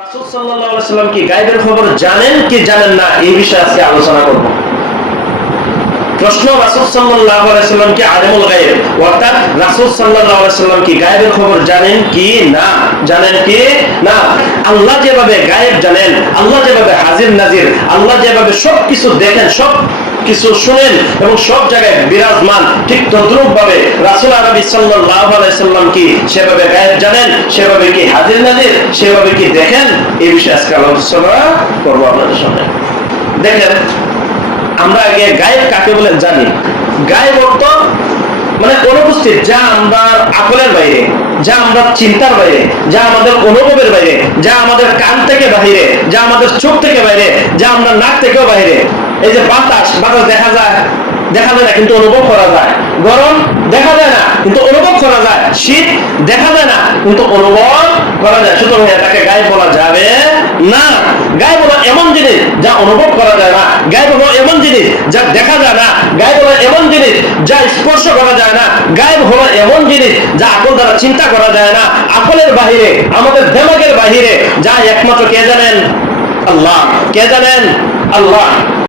রাসূল সাল্লাল্লাহু আলাইহি ওয়াসাল্লাম কি গায়েবের খবর জানেন কি জানেন না এই বিষয়ে আজকে আলোচনা করব। প্রশ্ন, রাসূল সাল্লাল্লাহু আলাইহি ওয়াসাল্লাম কি আলিমুল গায়ব, অর্থাৎ রাসূল সাল্লাল্লাহু আলাইহি ওয়াসাল্লাম কি গায়েবের খবর জানেন কি না, জানেন কি না? আল্লাহ যেভাবে গায়েব জানেন, আল্লাহ যেভাবে হাজির নাজির, আল্লাহ যেভাবে সবকিছু দেখেন, সব কিছু শুনেন এবং সব জায়গায় বিরাজমান, ঠিক তদ্রূপ ভাবে রাসূল আরবি সাল্লাল্লাহু আলাইহি সাল্লাম কি সেভাবে গায়েব জানেন, সেভাবে কি হাজির নাজির, সেভাবে কি দেখেন, এই বিষয়ে আজকে আলোচনা করব আপনাদের সামনে। দেখেন, আমরা আগে গায়েব কাকে বলে জানি। গায়েব অর্থ মানে অনুপস্থিত, যা আমরা আকলের বাইরে, যা আমরা চিন্তার বাইরে, যা আমাদের অনুভবের বাইরে, যা আমাদের কান থেকে বাইরে, যা আমাদের চোখ থেকে বাইরে, যা আমরা নাক থেকেও বাইরে। এই যে বাতাস, বাতাস দেখা যায়, দেখা যায় না কিন্তু অনুভব করা যায়। গরম দেখা যায় না কিন্তু অনুভব করা যায়। শীত দেখা যায় না কিন্তু অনুভব করা যায়। সুতরাং এটাকে গায়েব বলা যাবে না। গায়েব হলো এমন জিনিস যা অনুভব করা যায় না। গায়েব হলো এমন জিনিস যা দেখা যায় না। গায়েব হলো এমন জিনিস যা স্পর্শ করা যায় না। গায়েব হলো এমন জিনিস যা আকল দ্বারা চিন্তা করা যায় না। আকলের বাহিরে, আমাদের দিমাগের বাহিরে, যা একমাত্র কে জানেন? আল্লাহ। কে জানেন? আল্লাহ।